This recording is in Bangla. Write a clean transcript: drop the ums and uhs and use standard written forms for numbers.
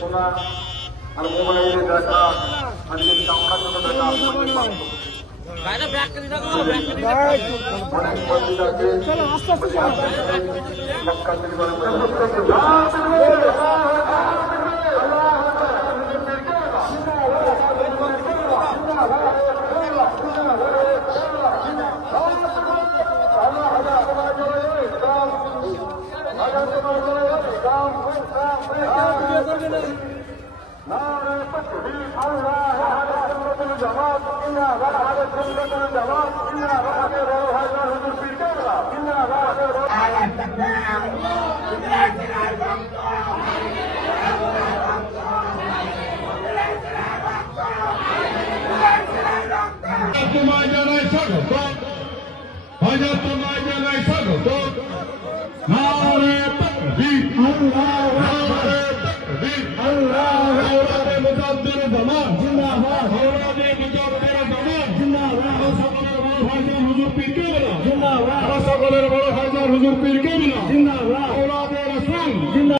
শোনা আর মোবাইলে দেখা আজকে চামড়ার জন্য দেখা অনেক মন্দিরাকে তোমায় জানাই স্বাগত, হাজার তোমায় জানাই স্বাগত। নারে তাকবীর, নারে তাকবীর, হাওড়াতে মুজাদ্দিদ জামাত জিন্দাবাদ, হাওড়াতে মুজাদ্দিদ জামাত জিন্দাবাদ। সকলের বড় ভাইজান হুজুর পীর কেবলা জিন্দাবাদ, সকলের বড় ভাইজান হুজুর পীর কেবলা জিন্দাবাদ। হাওড়াতে রাসূল জিন্দাবাদ।